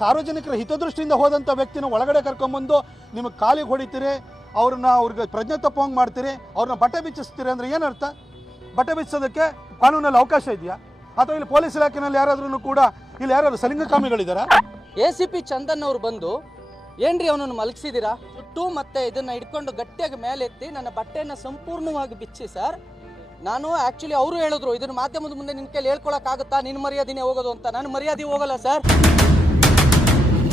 ಸಾರ್ವಜನಿಕರ ಹಿತದೃಷ್ಟಿಯಿಂದ ಹೋದಂಥ ವ್ಯಕ್ತಿನ ಒಳಗಡೆ ಕರ್ಕೊಂಬಂದು ನಿಮಗೆ ಕಾಲಿಗೆ ಹೊಡಿತೀರಿ, ಅವ್ರನ್ನ ಅವ್ರಿಗೆ ಪ್ರಜ್ಞೆ ತಪ್ಪೋಂಗೆ ಮಾಡ್ತೀರಿ, ಅವ್ರನ್ನ ಬಟ್ಟೆ ಬಿಚ್ಚಿಸ್ತೀರಿ ಅಂದರೆ ಏನರ್ಥ ಬಟ್ಟೆ ಬಿಚ್ಚೋದಕ್ಕೆ ಕಾನೂನಲ್ಲಿ ಅವಕಾಶ ಇದೆಯಾ? ಅಥವಾ ಇಲ್ಲಿ ಪೊಲೀಸ್ ಇಲಾಖೆನಲ್ಲಿ ಯಾರಾದ್ರೂ ಕೂಡ ಇಲ್ಲಿ ಯಾರಾದ್ರು ಸಲಿಂಗಕಾಮಿಗಳಿದ್ದಾರಾ? ಎ ಸಿ ಪಿ ಚಂದನ್ ಅವರು ಬಂದು, ಏನ್ರಿ ಅವನನ್ನು ಮಲಗಿಸಿದಿರಾ? ಸುಟ್ಟು ಮತ್ತೆ ಇದನ್ನ ಹಿಡ್ಕೊಂಡು ಗಟ್ಟಿಯಾಗಿ ಮೇಲೆ ಎತ್ತಿ ನನ್ನ ಬಟ್ಟೆಯನ್ನು ಸಂಪೂರ್ಣವಾಗಿ ಬಿಚ್ಚಿ ಸರ್, ನಾನು ಆಕ್ಚುಲಿ ಅವರು ಹೇಳಿದ್ರು, ಇದನ್ನ ಮಾಧ್ಯಮದ ಮುಂದೆ ನಿನ್ನ ಕೈಲಿ ಹೇಳ್ಕೊಳಕ್ಕಾಗುತ್ತಾ? ನಿನ್ನ ಮರ್ಯಾದಿನೇ ಹೋಗೋದು ಅಂತ. ನಾನು ಮರ್ಯಾದೆ ಹೋಗಲ್ಲ ಸರ್.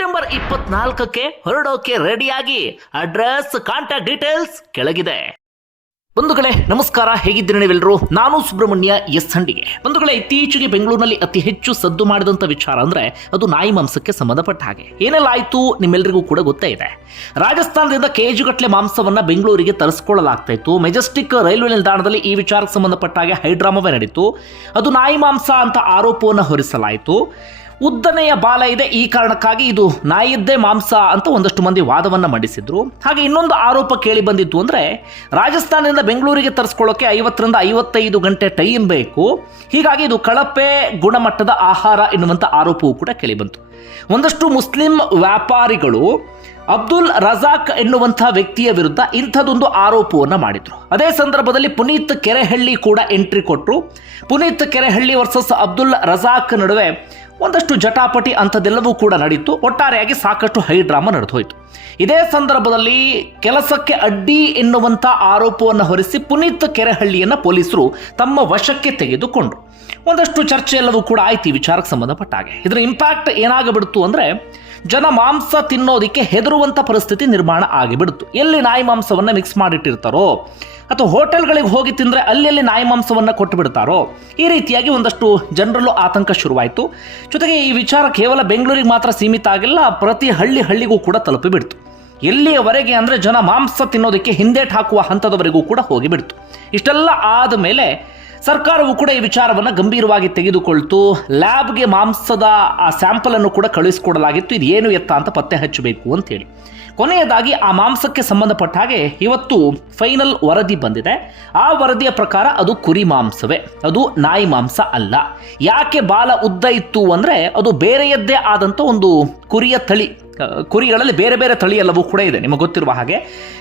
ಇಪ್ಪತ್ನಾಲ್ಕಕ್ಕೆ ಹೊರಡೋಕೆ ರೆಡಿಯಾಗಿ ಅಡ್ರೆಸ್, ಕಾಂಟ್ಯಾಕ್ಟ್ ಡೀಟೇಲ್ಸ್ ಕೆಳಗಿದೆ. ಬಂಧುಗಳೇ, ನಮಸ್ಕಾರ. ಹೇಗಿದ್ದೀರಿ ನೀವೆಲ್ಲರೂ? ನಾನು ಸುಬ್ರಹ್ಮಣ್ಯ ಎಸ್ ಹಂಡಿಗೆ. ಬಂಧುಗಳೇ, ಇತ್ತೀಚೆಗೆ ಬೆಂಗಳೂರಿನಲ್ಲಿ ಅತಿ ಹೆಚ್ಚು ಸದ್ದು ಮಾಡಿದಂಥ ವಿಚಾರ ಅಂದರೆ ಅದು ನಾಯಿ ಮಾಂಸಕ್ಕೆ ಸಂಬಂಧಪಟ್ಟ ಹಾಗೆ. ಏನೆಲ್ಲ ಆಯಿತು ನಿಮ್ಮೆಲ್ಲರಿಗೂ ಕೂಡ ಗೊತ್ತೇ ಇದೆ. ರಾಜಸ್ಥಾನದಿಂದ ಕೆಜಿಗಟ್ಟಲೆ ಮಾಂಸವನ್ನು ಬೆಂಗಳೂರಿಗೆ ತರಿಸ್ಕೊಳ್ಳಲಾಗ್ತಾ ಇತ್ತು. ಮೆಜೆಸ್ಟಿಕ್ ರೈಲ್ವೆ ನಿಲ್ದಾಣದಲ್ಲಿ ಈ ವಿಚಾರಕ್ಕೆ ಸಂಬಂಧಪಟ್ಟ ಹಾಗೆ ಹೈಡ್ರಾಮವೇ ನಡೀತು. ಅದು ನಾಯಿ ಮಾಂಸ ಅಂತ ಆರೋಪವನ್ನು ಹೊರಿಸಲಾಯಿತು. ಉದ್ದನೆಯ ಬಾಲ ಇದೆ. ಈ ಕಾರಣಕ್ಕಾಗಿ ಇದು ನಾಯಿದ್ದೇ ಮಾಂಸ ಅಂತ ಒಂದಷ್ಟು ಮಂದಿ ವಾದವನ್ನು ಮಂಡಿಸಿದ್ರು. ಹಾಗೆ ಇನ್ನೊಂದು ಆರೋಪ ಕೇಳಿ ಬಂದಿತ್ತು ಅಂದರೆ ರಾಜಸ್ಥಾನದಿಂದ ಬೆಂಗಳೂರಿಗೆ ತರಿಸ್ಕೊಳ್ಳೋಕೆ ಐವತ್ತರಿಂದ ಐವತ್ತೈದು ಗಂಟೆ ಟೈಮ್ ಬೇಕು. ಹೀಗಾಗಿ ಇದು ಕಳಪೆ ಗುಣಮಟ್ಟದ ಆಹಾರ ಎನ್ನುವಂಥ ಆರೋಪವೂ ಕೂಡ ಕೇಳಿ ಬಂತು. ಒಂದಷ್ಟು ಮುಸ್ಲಿಂ ವ್ಯಾಪಾರಿಗಳು ಅಬ್ದುಲ್ ರಜಾಕ್ ಎನ್ನುವಂತಹ ವ್ಯಕ್ತಿಯ ವಿರುದ್ಧ ಇಂಥದೊಂದು ಆರೋಪವನ್ನು ಮಾಡಿದ್ರು. ಅದೇ ಸಂದರ್ಭದಲ್ಲಿ ಪುನೀತ್ ಕೆರೆಹಳ್ಳಿ ಕೂಡ ಎಂಟ್ರಿ ಕೊಟ್ಟರು ಪುನೀತ್ ಕೆರೆಹಳ್ಳಿ ವರ್ಸಸ್ ಅಬ್ದುಲ್ ರಜಾಕ್ ನಡುವೆ ಒಂದಷ್ಟು ಜಟಾಪಟಿ ಅಂಥದ್ದೆಲ್ಲವೂ ಕೂಡ ನಡೀತು. ಒಟ್ಟಾರೆಯಾಗಿ ಸಾಕಷ್ಟು ಹೈ ಡ್ರಾಮಾ ನಡೆದು ಹೋಯಿತು ಇದೇ ಸಂದರ್ಭದಲ್ಲಿ ಕೆಲಸಕ್ಕೆ ಅಡ್ಡಿ ಎನ್ನುವಂಥ ಆರೋಪವನ್ನು ಹೊರಿಸಿ ಪುನೀತ್ ಕೆರೆಹಳ್ಳಿಯನ್ನು ಪೊಲೀಸರು ತಮ್ಮ ವಶಕ್ಕೆ ತೆಗೆದುಕೊಂಡ್ರು. ಒಂದಷ್ಟು ಚರ್ಚೆ ಎಲ್ಲವೂ ಕೂಡ ಆಯ್ತು ಈ ವಿಚಾರಕ್ಕೆ ಸಂಬಂಧಪಟ್ಟ ಹಾಗೆ. ಇದರ ಇಂಪ್ಯಾಕ್ಟ್ ಏನಾಗಬಿಡ್ತು ಅಂದರೆ, ಜನ ಮಾಂಸ ತಿನ್ನೋದಕ್ಕೆ ಹೆದರುವಂಥ ಪರಿಸ್ಥಿತಿ ನಿರ್ಮಾಣ ಆಗಿಬಿಡ್ತು. ಎಲ್ಲಿ ನಾಯಿ ಮಾಂಸವನ್ನು ಮಿಕ್ಸ್ ಮಾಡಿಟ್ಟಿರ್ತಾರೋ, ಅಥವಾ ಹೋಟೆಲ್ಗಳಿಗೆ ಹೋಗಿ ತಿಂದರೆ ಅಲ್ಲಿ ನಾಯಿ ಮಾಂಸವನ್ನು ಕೊಟ್ಟು ಬಿಡ್ತಾರೋ ಈ ರೀತಿಯಾಗಿ ಒಂದಷ್ಟು ಜನರಲ್ಲೂ ಆತಂಕ ಶುರುವಾಯಿತು. ಜೊತೆಗೆ ಈ ವಿಚಾರ ಕೇವಲ ಬೆಂಗಳೂರಿಗೆ ಮಾತ್ರ ಸೀಮಿತ ಆಗಿಲ್ಲ, ಪ್ರತಿ ಹಳ್ಳಿ ಹಳ್ಳಿಗೂ ಕೂಡ ತಲುಪಿಬಿಡ್ತು. ಎಲ್ಲಿಯವರೆಗೆ ಅಂದರೆ ಜನ ಮಾಂಸ ತಿನ್ನೋದಕ್ಕೆ ಹಿಂದೇಟ್ ಹಾಕುವ ಹಂತದವರೆಗೂ ಕೂಡ ಹೋಗಿಬಿಡ್ತು. ಇಷ್ಟೆಲ್ಲ ಆದ ಮೇಲೆ ಸರ್ಕಾರವು ಕೂಡ ಈ ವಿಚಾರವನ್ನು ಗಂಭೀರವಾಗಿ ತೆಗೆದುಕೊಳ್ತು. ಲ್ಯಾಬ್ಗೆ ಮಾಂಸದ ಆ ಸ್ಯಾಂಪಲ್ ಅನ್ನು ಕೂಡ ಕಳುಹಿಸಿಕೊಡಲಾಗಿತ್ತು. ಇದು ಏನು ಎತ್ತ ಅಂತ ಪತ್ತೆ ಹಚ್ಚಬೇಕು ಅಂತೇಳಿ ಕೊನೆಯದಾಗಿ ಆ ಮಾಂಸಕ್ಕೆ ಸಂಬಂಧಪಟ್ಟ ಹಾಗೆ ಇವತ್ತು ಫೈನಲ್ ವರದಿ ಬಂದಿದೆ. ಆ ವರದಿಯ ಪ್ರಕಾರ ಅದು ಕುರಿ ಮಾಂಸವೇ. ಅದು ನಾಯಿ ಮಾಂಸ ಅಲ್ಲ. ಯಾಕೆ ಬಾಲ ಉದ್ದ ಇತ್ತು ಅಂದರೆ ಅದು ಬೇರೆಯದ್ದೇ ಆದಂಥ ಒಂದು ಕುರಿಯ ತಳಿ ಕುರಿಗಳಲ್ಲಿ ಬೇರೆ ಬೇರೆ ತಳಿ ಎಲ್ಲವೂ ಕೂಡ ಇದೆ. ನಿಮಗೆ ಗೊತ್ತಿರುವ ಹಾಗೆ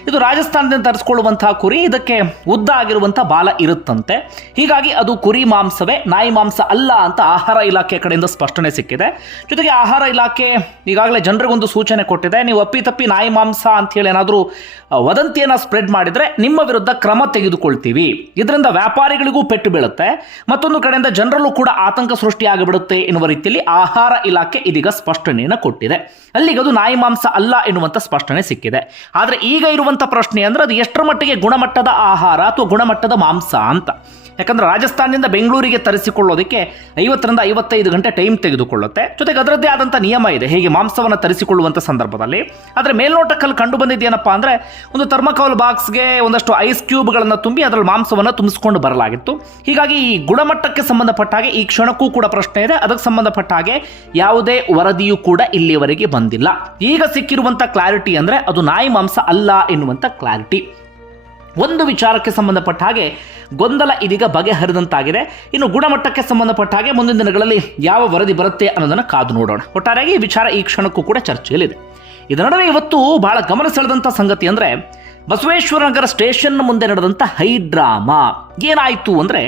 ಇದು ರಾಜಸ್ಥಾನದಿಂದ ತರಿಸ್ಕೊಳ್ಳುವಂತಹ ಕುರಿ, ಇದಕ್ಕೆ ಉದ್ದ ಆಗಿರುವಂತಹ ಬಾಲ ಇರುತ್ತಂತೆ. ಹೀಗಾಗಿ ಅದು ಕುರಿ ಮಾಂಸವೇ, ನಾಯಿ ಮಾಂಸ ಅಲ್ಲ ಅಂತ ಆಹಾರ ಇಲಾಖೆ ಕಡೆಯಿಂದ ಸ್ಪಷ್ಟನೆ ಸಿಕ್ಕಿದೆ. ಜೊತೆಗೆ ಆಹಾರ ಇಲಾಖೆ ಈಗಾಗಲೇ ಜನರಿಗೊಂದು ಸೂಚನೆ ಕೊಟ್ಟಿದೆ. ನೀವು ಅಪ್ಪಿತಪ್ಪಿ ನಾಯಿ ಮಾಂಸ ಅಂತ ಹೇಳಿ ಏನಾದರೂ ವದಂತಿಯನ್ನು ಸ್ಪ್ರೆಡ್ ಮಾಡಿದರೆ ನಿಮ್ಮ ವಿರುದ್ಧ ಕ್ರಮ ತೆಗೆದುಕೊಳ್ತೀವಿ. ಇದರಿಂದ ವ್ಯಾಪಾರಿಗಳಿಗೂ ಪೆಟ್ಟು ಬೀಳುತ್ತೆ. ಮತ್ತೊಂದು ಕಡೆಯಿಂದ ಜನರಲ್ಲೂ ಕೂಡ ಆತಂಕ ಸೃಷ್ಟಿಯಾಗಿಬಿಡುತ್ತೆ ಎನ್ನುವ ರೀತಿಯಲ್ಲಿ ಆಹಾರ ಇಲಾಖೆ ಇದೀಗ ಸ್ಪಷ್ಟನೆಯನ್ನು ಕೊಟ್ಟಿದೆ. ಅಲ್ಲಿಗೆ ಅದು ನಾಯಿ ಮಾಂಸ ಅಲ್ಲ ಎನ್ನುವಂಥ ಸ್ಪಷ್ಟನೆ ಸಿಕ್ಕಿದೆ. ಆದರೆ ಈಗ ಇರುವಂಥ ಪ್ರಶ್ನೆ ಅಂದರೆ ಅದು ಎಷ್ಟರ ಮಟ್ಟಿಗೆ ಗುಣಮಟ್ಟದ ಆಹಾರ ಅಥವಾ ಗುಣಮಟ್ಟದ ಮಾಂಸ ಅಂತ. ಯಾಕಂದ್ರೆ ರಾಜಸ್ಥಾನದಿಂದ ಬೆಂಗಳೂರಿಗೆ ತರಿಸಿಕೊಳ್ಳೋದಕ್ಕೆ ಐವತ್ತರಿಂದ ಐವತ್ತೈದು ಗಂಟೆ ಟೈಮ್ ತೆಗೆದುಕೊಳ್ಳುತ್ತೆ. ಜೊತೆಗೆ ಅದರದ್ದೇ ಆದಂಥ ನಿಯಮ ಇದೆ. ಹೇಗೆ ಮಾಂಸವನ್ನು ತರಿಸಿಕೊಳ್ಳುವಂಥ ಸಂದರ್ಭದಲ್ಲಿ. ಆದರೆ ಮೇಲ್ನೋಟಕ್ಕಲ್ಲಿ ಕಂಡು ಬಂದಿದ್ದೇನಪ್ಪ ಅಂದರೆ, ಒಂದು ಥರ್ಮಕೌಲ್ ಬಾಕ್ಸ್ಗೆ ಒಂದಷ್ಟು ಐಸ್ ಕ್ಯೂಬ್ಗಳನ್ನು ತುಂಬಿ ಅದರಲ್ಲಿ ಮಾಂಸವನ್ನು ತುಂಬಿಸಿಕೊಂಡು ಬರಲಾಗಿತ್ತು. ಹೀಗಾಗಿ ಈ ಗುಣಮಟ್ಟಕ್ಕೆ ಸಂಬಂಧಪಟ್ಟ ಹಾಗೆ, ಈ ಕ್ಷಣಕ್ಕೂ ಕೂಡ ಪ್ರಶ್ನೆ ಇದೆ. ಅದಕ್ಕೆ ಸಂಬಂಧಪಟ್ಟ ಹಾಗೆ ಯಾವುದೇ ವರದಿಯೂ ಕೂಡ ಇಲ್ಲಿಯವರೆಗೆ ಬಂದಿಲ್ಲ. ಈಗ ಸಿಕ್ಕಿರುವಂಥ ಕ್ಲಾರಿಟಿ ಅಂದರೆ ಅದು ನಾಯಿ ಮಾಂಸ ಅಲ್ಲ ಎನ್ನುವಂಥ ಕ್ಲಾರಿಟಿ ಒಂದು ವಿಚಾರಕ್ಕೆ ಸಂಬಂಧಪಟ್ಟ ಹಾಗೆ ಗೊಂದಲ ಇದೀಗ ಬಗೆಹರಿದಂತಾಗಿದೆ. ಇನ್ನು ಗುಣಮಟ್ಟಕ್ಕೆ ಸಂಬಂಧಪಟ್ಟ ಹಾಗೆ ಮುಂದಿನ ದಿನಗಳಲ್ಲಿ ಯಾವ ವರದಿ ಬರುತ್ತೆ ಅನ್ನೋದನ್ನು ಕಾದು ನೋಡೋಣ. ಒಟ್ಟಾರೆಯಾಗಿ ಈ ವಿಚಾರ ಈ ಕ್ಷಣಕ್ಕೂ ಕೂಡ ಚರ್ಚೆಯಲ್ಲಿದೆ. ಇದರ ನಡುವೆ ಇವತ್ತು ಬಹಳ ಗಮನ ಸೆಳೆದಂಥ ಸಂಗತಿ ಅಂದರೆ ಬಸವೇಶ್ವರ ನಗರ ಸ್ಟೇಷನ್ ಮುಂದೆ ನಡೆದಂಥ ಹೈ ಡ್ರಾಮಾ ಏನಾಯಿತು ಅಂದರೆ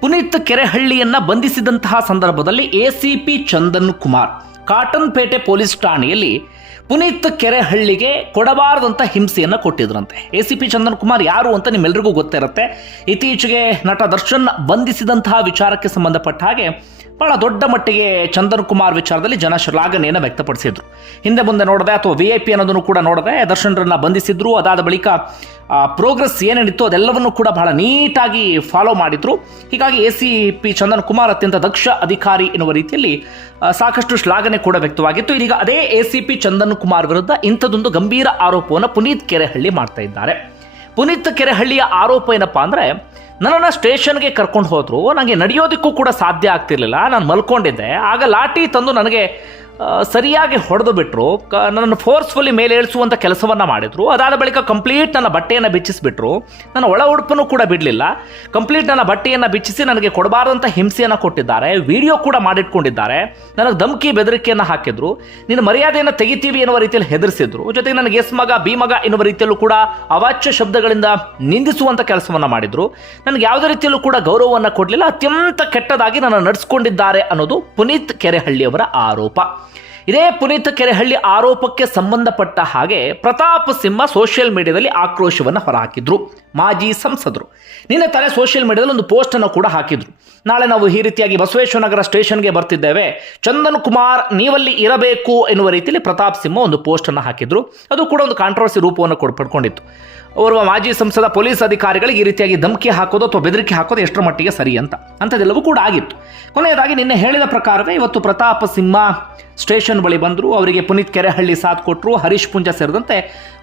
ಪುನೀತ್ ಕೆರೆಹಳ್ಳಿಯನ್ನು ಬಂಧಿಸಿದಂತಹ ಸಂದರ್ಭದಲ್ಲಿ A C P Chandan Kumar Cottonpet police ಠಾಣೆಯಲ್ಲಿ ಪುನೀತ್ ಕೆರೆಹಳ್ಳಿಗೆ ಕೊಡಬಾರದಂಥ ಹಿಂಸೆಯನ್ನು ಕೊಟ್ಟಿದ್ರಂತೆ. A C P Chandan Kumar ಯಾರು ಅಂತ ನಿಮ್ಮೆಲ್ರಿಗೂ ಗೊತ್ತಿರುತ್ತೆ. ಇತ್ತೀಚೆಗೆ ನಟ ದರ್ಶನ್ ಬಂಧಿಸಿದಂತಹ ವಿಚಾರಕ್ಕೆ ಸಂಬಂಧಪಟ್ಟ ಹಾಗೆ ಬಹಳ ದೊಡ್ಡ ಮಟ್ಟಿಗೆ ಚಂದನ್ ಕುಮಾರ್ ವಿಚಾರದಲ್ಲಿ ಜನ ಶ್ಲಾಘನೆಯನ್ನು ವ್ಯಕ್ತಪಡಿಸಿದ್ರು. ಹಿಂದೆ ಮುಂದೆ ನೋಡದೆ ಅಥವಾ ವಿ ಐ ಪಿ ಅನ್ನೋದನ್ನು ಕೂಡ ನೋಡದೆ ದರ್ಶನ್ರನ್ನ ಬಂಧಿಸಿದ್ರು. ಅದಾದ ಬಳಿಕ ಪ್ರೋಗ್ರೆಸ್ ಏನೇನಿತ್ತು ಅದೆಲ್ಲವನ್ನು ಕೂಡ ಬಹಳ ನೀಟಾಗಿ ಫಾಲೋ ಮಾಡಿದ್ರು. ಹೀಗಾಗಿ ಎ ಸಿ ಚಂದನ್ ಕುಮಾರ್ ಅತ್ಯಂತ ದಕ್ಷ ಅಧಿಕಾರಿ ಎನ್ನುವ ರೀತಿಯಲ್ಲಿ ಸಾಕಷ್ಟು ಶ್ಲಾಘನೆ ಕೂಡ ವ್ಯಕ್ತವಾಗಿತ್ತು. ಇದೀಗ ಅದೇ A C P Chandan Kumar ವಿರುದ್ಧ ಇಂಥದೊಂದು ಗಂಭೀರ ಆರೋಪವನ್ನು ಪುನೀತ್ ಕೆರೆಹಳ್ಳಿ ಮಾಡ್ತಾ ಇದ್ದಾರೆ. ಪುನೀತ್ ಕೆರೆಹಳ್ಳಿಯ ಆರೋಪ ಏನಪ್ಪಾ ಅಂದರೆ ನನ್ನನ್ನು ಸ್ಟೇಷನ್ಗೆ ಕರ್ಕೊಂಡು ಹೋದರು. ನನಗೆ ನಡೆಯೋದಕ್ಕೂ ಕೂಡ ಸಾಧ್ಯ ಆಗ್ತಿರ್ಲಿಲ್ಲ. ನಾನು ಮಲ್ಕೊಂಡಿದ್ದೆ. ಆಗ ಲಾಠಿ ತಂದು ನನಗೆ ಸರಿಯಾಗಿ ಹೊಡೆದು ಬಿಟ್ಟರು ಕ, ನನ್ನನ್ನು ಮೇಲೆ ಇಳಿಸುವಂಥ ಕೆಲಸವನ್ನು ಮಾಡಿದರು. ಅದಾದ ಬಳಿಕ ಕಂಪ್ಲೀಟ್ ನನ್ನ ಬಟ್ಟೆಯನ್ನು ಬಿಚ್ಚಿಸಿಬಿಟ್ರು. ನನ್ನ ಒಳ ಉಡುಪನ್ನು ಕೂಡ ಬಿಡಲಿಲ್ಲ. ಕಂಪ್ಲೀಟ್ ನನ್ನ ಬಟ್ಟೆಯನ್ನು ಬಿಚ್ಚಿಸಿ ನನಗೆ ಕೊಡಬಾರ್ದಂಥ ಹಿಂಸೆಯನ್ನು ಕೊಟ್ಟಿದ್ದಾರೆ. ವಿಡಿಯೋ ಕೂಡ ಮಾಡಿಟ್ಕೊಂಡಿದ್ದಾರೆ. ನನಗೆ ಧಮಕಿ ಬೆದರಿಕೆಯನ್ನು ಹಾಕಿದ್ರು. ನಿನ್ನ ಮರ್ಯಾದೆಯನ್ನು ತೆಗಿತೀವಿ ಎನ್ನುವ ರೀತಿಯಲ್ಲಿ ಹೆದರಿಸಿದ್ರು. ಜೊತೆಗೆ ನನಗೆ ಎಸ್ ಮಗ, ಬಿ ಮಗ ಎನ್ನುವ ರೀತಿಯಲ್ಲೂ ಕೂಡ ಅವಾಚ್ಯ ಶಬ್ದಗಳಿಂದ ನಿಂದಿಸುವಂಥ ಕೆಲಸವನ್ನು ಮಾಡಿದ್ರು. ನನಗೆ ಯಾವುದೇ ರೀತಿಯಲ್ಲೂ ಕೂಡ ಗೌರವವನ್ನು ಕೊಡಲಿಲ್ಲ. ಅತ್ಯಂತ ಕೆಟ್ಟದಾಗಿ ನನ್ನ ನಡೆಸ್ಕೊಂಡಿದ್ದಾರೆ ಅನ್ನೋದು ಪುನೀತ್ ಕೆರೆಹಳ್ಳಿಯವರ ಆರೋಪ. ಇದೇ ಪುನೀತ್ ಕೆರೆಹಳ್ಳಿ ಆರೋಪಕ್ಕೆ ಸಂಬಂಧಪಟ್ಟ ಹಾಗೆ ಪ್ರತಾಪ್ ಸಿಂಹ ಸೋಷಿಯಲ್ ಮೀಡಿಯಾದಲ್ಲಿ ಆಕ್ರೋಶವನ್ನು ಹೊರಹಾಕಿದ್ರು. ಮಾಜಿ ಸಂಸದರು. ನಿನ್ನೆ ತಾನೇ ಸೋಷಿಯಲ್ ಮೀಡಿಯಾದಲ್ಲಿ ಒಂದು ಪೋಸ್ಟನ್ನು ಕೂಡ ಹಾಕಿದ್ರು. ನಾಳೆ ನಾವು ಈ ರೀತಿಯಾಗಿ ಬಸವೇಶ್ವರನಗರ ಸ್ಟೇಷನ್ಗೆ ಬರ್ತಿದ್ದೇವೆ. ಚಂದನ್ ಕುಮಾರ್, ನೀವಲ್ಲಿ ಇರಬೇಕು ಎನ್ನುವ ರೀತಿಯಲ್ಲಿ ಪ್ರತಾಪ್ ಸಿಂಹ ಒಂದು ಪೋಸ್ಟನ್ನು ಹಾಕಿದ್ರು. ಅದು ಕೂಡ ಒಂದು ಕಾಂಟ್ರವರ್ಸಿ ರೂಪವನ್ನು ಕೊಡ್ ಪಡ್ಕೊಂಡಿತ್ತು. ಓರ್ವ ಮಾಜಿ ಸಂಸದ ಪೊಲೀಸ್ ಅಧಿಕಾರಿಗಳಿಗೆ ಈ ರೀತಿಯಾಗಿ ಧಮಕಿ ಹಾಕೋದು ಅಥವಾ ಬೆದರಿಕೆ ಹಾಕೋದು ಎಷ್ಟರ ಮಟ್ಟಿಗೆ ಸರಿ ಅಂತ. ಅಂಥದ್ದೆಲ್ಲವೂ ಕೂಡ ಆಗಿತ್ತು. ಕೊನೆಯದಾಗಿ ನಿನ್ನೆ ಹೇಳಿದ ಪ್ರಕಾರವೇ ಇವತ್ತು ಪ್ರತಾಪ್ ಸಿಂಹ ಸ್ಟೇಷನ್ ಬಳಿ ಬಂದರು. ಅವರಿಗೆ ಪುನೀತ್ ಕೆರೆಹಳ್ಳಿ ಸಾಥ್ ಕೊಟ್ಟರು ಹರೀಶ್ ಪುಂಜ ಸೇರಿದಂತೆ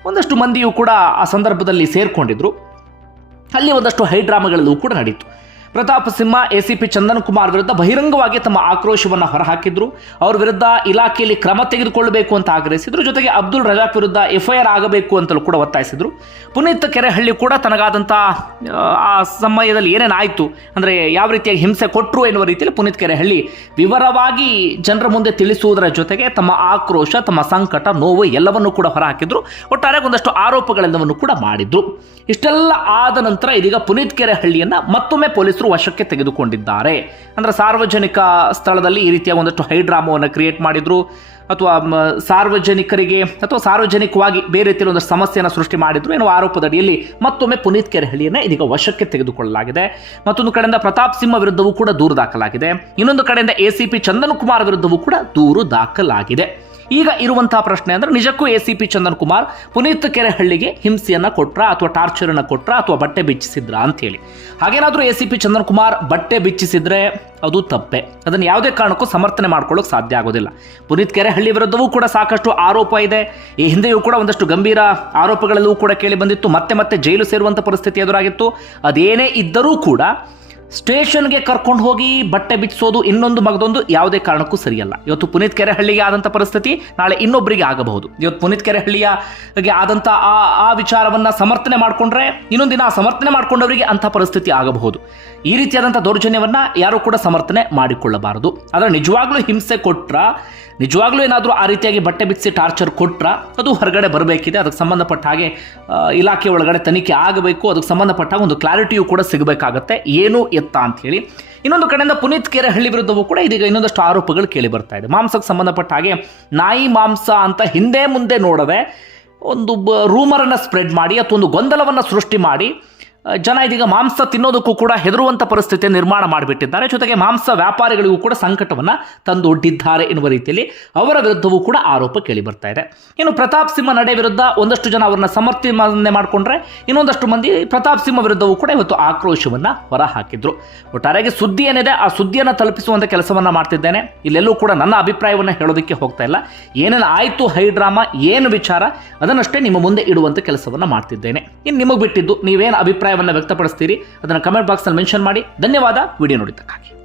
ಒಂದಷ್ಟು ಮಂದಿಯೂ ಕೂಡ ಆ ಸಂದರ್ಭದಲ್ಲಿ ಸೇರಿಕೊಂಡಿದ್ರು. ಅಲ್ಲಿ ಒಂದಷ್ಟು ಹೈಡ್ರಾಮಾಗಳೆಲ್ಲವೂ ಕೂಡ ನಡೀತು. ಪ್ರತಾಪ್ ಸಿಂಹ ಎಸಿಪಿ ಚಂದನ್ ಕುಮಾರ್ ವಿರುದ್ಧ ಬಹಿರಂಗವಾಗಿ ತಮ್ಮ ಆಕ್ರೋಶವನ್ನು ಹೊರಹಾಕಿದ್ರು. ಅವ್ರ ವಿರುದ್ಧ ಇಲಾಖೆಯಲ್ಲಿ ಕ್ರಮ ತೆಗೆದುಕೊಳ್ಳಬೇಕು ಅಂತ ಆಗ್ರಹಿಸಿದ್ರು. ಜೊತೆಗೆ ಅಬ್ದುಲ್ ರಜಾಕ್ ವಿರುದ್ಧ ಎಫ್ಐಆರ್ ಆಗಬೇಕು ಅಂತಲೂ ಕೂಡ ಒತ್ತಾಯಿಸಿದ್ರು. ಪುನೀತ್ ಕೆರೆಹಳ್ಳಿ ಕೂಡ ತನಗಾದಂಥ ಆ ಸಮಯದಲ್ಲಿ ಏನೇನಾಯಿತು ಅಂದರೆ ಯಾವ ರೀತಿಯಾಗಿ ಹಿಂಸೆ ಕೊಟ್ಟರು ಎನ್ನುವ ರೀತಿಯಲ್ಲಿ ಪುನೀತ್ ಕೆರೆಹಳ್ಳಿ ವಿವರವಾಗಿ ಜನರ ಮುಂದೆ ತಿಳಿಸುವುದರ ಜೊತೆಗೆ ತಮ್ಮ ಆಕ್ರೋಶ, ತಮ್ಮ ಸಂಕಟ, ನೋವು ಎಲ್ಲವನ್ನೂ ಕೂಡ ಹೊರಹಾಕಿದ್ರು. ಒಟ್ಟಾರೆ ಒಂದಷ್ಟು ಆರೋಪಗಳೆಲ್ಲವನ್ನು ಕೂಡ ಮಾಡಿದ್ರು. ಇಷ್ಟೆಲ್ಲ ಆದ ನಂತರ ಇದೀಗ ಪುನೀತ್ ಕೆರೆಹಳ್ಳಿಯನ್ನ ಮತ್ತೊಮ್ಮೆ ಪೊಲೀಸರು ವಶಕ್ಕೆ ತೆಗೆದುಕೊಂಡಿದ್ದಾರೆ. ಅಂದ್ರೆ ಸಾರ್ವಜನಿಕ ಸ್ಥಳದಲ್ಲಿ ಈ ರೀತಿಯ ಒಂದಷ್ಟು ಹೈಡ್ರಾಮವನ್ನು ಕ್ರಿಯೇಟ್ ಮಾಡಿದ್ರು. ಅಥವಾ ಸಾರ್ವಜನಿಕರಿಗೆ ಅಥವಾ ಸಾರ್ವಜನಿಕವಾಗಿ ಬೇರೆ ರೀತಿಯಲ್ಲಿ ಒಂದು ಸಮಸ್ಯೆಯನ್ನು ಸೃಷ್ಟಿ ಮಾಡಿದ್ರು ಎನ್ನುವ ಆರೋಪದಡಿಯಲ್ಲಿ ಮತ್ತೊಮ್ಮೆ ಪುನೀತ್ ಕೆರೆಹಳ್ಳಿಯನ್ನ ಇದೀಗ ವಶಕ್ಕೆ ತೆಗೆದುಕೊಳ್ಳಲಾಗಿದೆ. ಮತ್ತೊಂದು ಕಡೆಯಿಂದ ಪ್ರತಾಪ್ ಸಿಂಹ ವಿರುದ್ಧವೂ ಕೂಡ ದೂರು ದಾಖಲಾಗಿದೆ. ಇನ್ನೊಂದು ಕಡೆಯಿಂದ ಎ ಎಸಿಪಿ ಚಂದನ್ ಕುಮಾರ್ ವಿರುದ್ಧವೂ ಕೂಡ ದೂರು ದಾಖಲಾಗಿದೆ. ಈಗ ಇರುವಂತಹ ಪ್ರಶ್ನೆ ಅಂದ್ರೆ, ನಿಜಕ್ಕೂ A C P Chandan Kumar Puneeth ಕೆರೆಹಳ್ಳಿಗೆ ಹಿಂಸೆಯನ್ನ ಕೊಟ್ರ ಅಥವಾ ಟಾರ್ಚರ್ ಅನ್ನ ಕೊಟ್ರ ಅಥವಾ ಬಟ್ಟೆ ಬಿಚ್ಚಿಸಿದ್ರ ಅಂತೇಳಿ ಹಾಗೇನಾದರೂ A C P Chandan Kumar ಬಟ್ಟೆ ಬಿಚ್ಚಿಸಿದ್ರೆ ಅದು ತಪ್ಪೆ. ಅದನ್ನು ಯಾವುದೇ ಕಾರಣಕ್ಕೂ ಸಮರ್ಥನೆ ಮಾಡ್ಕೊಳ್ಳೋಕೆ ಸಾಧ್ಯ ಆಗೋದಿಲ್ಲ. ಪುನೀತ್ ಕೆರೆಹಳ್ಳಿ ವಿರುದ್ಧವೂ ಕೂಡ ಸಾಕಷ್ಟು ಆರೋಪ ಇದೆ. ಈ ಹಿಂದೆಯೂ ಕೂಡ ಒಂದಷ್ಟು ಗಂಭೀರ ಆರೋಪಗಳಲ್ಲೂ ಕೂಡ ಕೇಳಿ ಬಂದಿತ್ತು. ಮತ್ತೆ ಮತ್ತೆ ಜೈಲು ಸೇರುವಂಥ ಪರಿಸ್ಥಿತಿ ಎದುರಾಗಿತ್ತು. ಅದೇನೇ ಇದ್ದರೂ ಕೂಡ ಸ್ಟೇಷನ್ಗೆ ಕರ್ಕೊಂಡು ಹೋಗಿ ಬಟ್ಟೆ ಬಿಚ್ಚಿಸೋದು ಇನ್ನೊಂದು ಮಗದೊಂದು ಯಾವುದೇ ಕಾರಣಕ್ಕೂ ಸರಿಯಲ್ಲ. ಇವತ್ತು ಪುನೀತ್ ಕೆರೆಹಳ್ಳಿಗೆ ಆದಂಥ ಪರಿಸ್ಥಿತಿ ನಾಳೆ ಇನ್ನೊಬ್ಬರಿಗೆ ಆಗಬಹುದು. ಇವತ್ತು ಪುನೀತ್ ಕೆರೆಹಳ್ಳಿಯ ಆದಂಥ ಆ ಆ ವಿಚಾರವನ್ನ ಸಮರ್ಥನೆ ಮಾಡಿಕೊಂಡ್ರೆ ಇನ್ನೊಂದು ದಿನ ಸಮರ್ಥನೆ ಮಾಡ್ಕೊಂಡವರಿಗೆ ಅಂಥ ಪರಿಸ್ಥಿತಿ ಆಗಬಹುದು. ಈ ರೀತಿಯಾದಂಥ ದೌರ್ಜನ್ಯವನ್ನ ಯಾರು ಕೂಡ ಸಮರ್ಥನೆ ಮಾಡಿಕೊಳ್ಳಬಾರದು. ಆದರೆ ನಿಜವಾಗ್ಲೂ ಹಿಂಸೆ ಕೊಟ್ರ, ನಿಜವಾಗ್ಲೂ ಏನಾದರೂ ಆ ರೀತಿಯಾಗಿ ಬಟ್ಟೆ ಬಿಚ್ಚಿ ಟಾರ್ಚರ್ ಕೊಟ್ರ ಅದು ಹೊರಗಡೆ ಬರಬೇಕಿದೆ. ಅದಕ್ಕೆ ಸಂಬಂಧಪಟ್ಟ ಹಾಗೆ ಇಲಾಖೆ ಒಳಗಡೆ ತನಿಖೆ ಆಗಬೇಕು. ಅದಕ್ಕೆ ಸಂಬಂಧಪಟ್ಟ ಒಂದು ಕ್ಲಾರಿಟಿಯೂ ಕೂಡ ಸಿಗಬೇಕಾಗತ್ತೆ. ಏನು ಅಂತ ಹೇಳಿ ಇನ್ನೊಂದು ಕಡೆಯಿಂದ ಪುನೀತ್ ಕೆರೆಹಳ್ಳಿ ವಿರುದ್ಧವೂ ಕೂಡ ಇದೀಗ ಇನ್ನೊಂದಷ್ಟು ಆರೋಪಗಳು ಕೇಳಿ ಬರ್ತಾ ಇದೆ. ಮಾಂಸಕ್ಕೆ ಸಂಬಂಧಪಟ್ಟ ಹಾಗೆ ನಾಯಿ ಮಾಂಸ ಅಂತ ಹಿಂದೆ ಮುಂದೆ ನೋಡದೆ ಒಂದು ರೂಮರನ್ನು ಸ್ಪ್ರೆಡ್ ಮಾಡಿ ಅಥವಾ ಒಂದು ಗೊಂದಲವನ್ನು ಸೃಷ್ಟಿ ಮಾಡಿ ಜನ ಇದೀಗ ಮಾಂಸ ತಿನ್ನೋದಕ್ಕೂ ಕೂಡ ಹೆದರುವಂಥ ಪರಿಸ್ಥಿತಿ ನಿರ್ಮಾಣ ಮಾಡಿಬಿಟ್ಟಿದ್ದಾರೆ. ಜೊತೆಗೆ ಮಾಂಸ ವ್ಯಾಪಾರಿಗಳಿಗೂ ಕೂಡ ಸಂಕಟವನ್ನು ತಂದೊಡ್ಡಿದ್ದಾರೆ ಎನ್ನುವ ರೀತಿಯಲ್ಲಿ ಅವರ ವಿರುದ್ಧವೂ ಕೂಡ ಆರೋಪ ಕೇಳಿ ಬರ್ತಾ ಇದೆ. ಇನ್ನು ಪ್ರತಾಪ್ ಸಿಂಹ ನಡೆ ವಿರುದ್ಧ ಒಂದಷ್ಟು ಜನ ಅವರನ್ನ ಸಮರ್ಥನೆ ಮಾಡಿಕೊಂಡ್ರೆ ಇನ್ನೊಂದಷ್ಟು ಮಂದಿ ಪ್ರತಾಪ್ ಸಿಂಹ ವಿರುದ್ಧವೂ ಕೂಡ ಇವತ್ತು ಆಕ್ರೋಶವನ್ನು ಹೊರ ಹಾಕಿದ್ರು ಒಟ್ಟಾರೆಯಾಗಿ ಸುದ್ದಿ ಏನಿದೆ, ಆ ಸುದ್ದಿಯನ್ನು ತಲುಪಿಸುವಂಥ ಕೆಲಸವನ್ನು ಮಾಡ್ತಿದ್ದೇನೆ. ಇಲ್ಲೆಲ್ಲೂ ಕೂಡ ನನ್ನ ಅಭಿಪ್ರಾಯವನ್ನು ಹೇಳೋದಕ್ಕೆ ಹೋಗ್ತಾ ಇಲ್ಲ. ಏನೇನು ಆಯಿತು ಹೈ ಡ್ರಾಮಾ ಏನು ವಿಚಾರ, ಅದನ್ನಷ್ಟೇ ನಿಮ್ಮ ಮುಂದೆ ಇಡುವಂಥ ಕೆಲಸವನ್ನು ಮಾಡ್ತಿದ್ದೇನೆ. ಇನ್ನು ನಿಮಗೆ ಬಿಟ್ಟಿದ್ದು ನೀವೇನು ಅಭಿಪ್ರಾಯವನ್ನು ವ್ಯಕ್ತಪಡಿಸ್ತೀರಿ ಅದನ್ನು ಕಮೆಂಟ್ ಬಾಕ್ಸ್ನಲ್ಲಿ ಮೆನ್ಷನ್ ಮಾಡಿ. ಧನ್ಯವಾದ. ವಿಡಿಯೋ ನೋಡಿದ್ದಕ್ಕಾಗಿ.